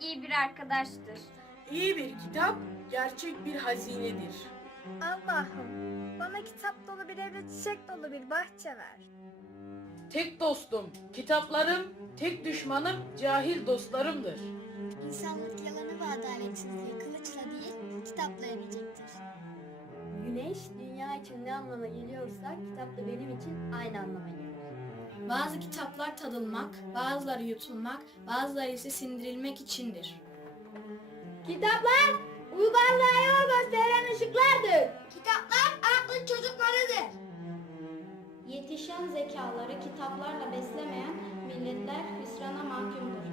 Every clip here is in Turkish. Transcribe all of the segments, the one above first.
iyi bir arkadaştır. İyi bir kitap gerçek bir hazinedir. Allah'ım bana kitap dolu bir evde çiçek dolu bir bahçe ver. Tek dostum, kitaplarım, tek düşmanım cahil dostlarımdır. İnsanlık yalanı ve adaletsizliği kılıçla değil, kitapla yenecektir. Güneş dünya için ne anlama geliyorsa kitap da benim için aynı anlama gelir. Bazı kitaplar tadılmak, bazıları yutulmak, bazıları ise sindirilmek içindir. Kitaplar uygarlığa yol gösteren ışıklardır. Kitaplar aklın çocuklarıdır. Yetişen zekaları kitaplarla beslemeyen milletler hüsrana mahkumdur.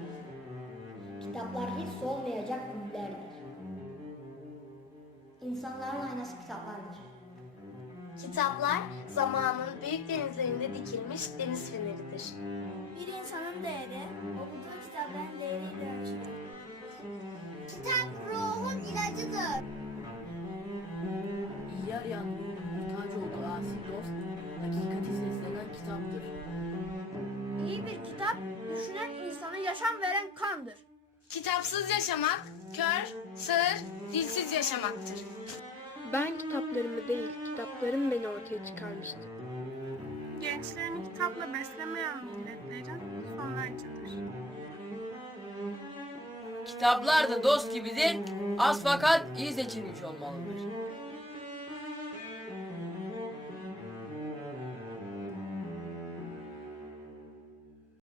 Kitaplar hiç solmayacak güllerdir. İnsanların aynası kitaplardır. Kitaplar zamanın büyük denizlerinde dikilmiş deniz feneridir. Bir insanın değeri okuduğu kitapların değeriyle ölçülür. Kitap ruhun ilacıdır. İyi arayan muhtaç olduğu asi dost, hakikati seslenen kitaptır. İyi bir kitap düşünen insana yaşam veren kandır. Kitapsız yaşamak, kör, sığır, dilsiz yaşamaktır. Ben kitaplarımı değil, kitaplarım beni ortaya çıkarmıştır. Gençlerini kitapla beslemeyen milletlerin sonu acıdır. Kitaplar da dost gibidir, az fakat iyi seçilmiş olmalıdır.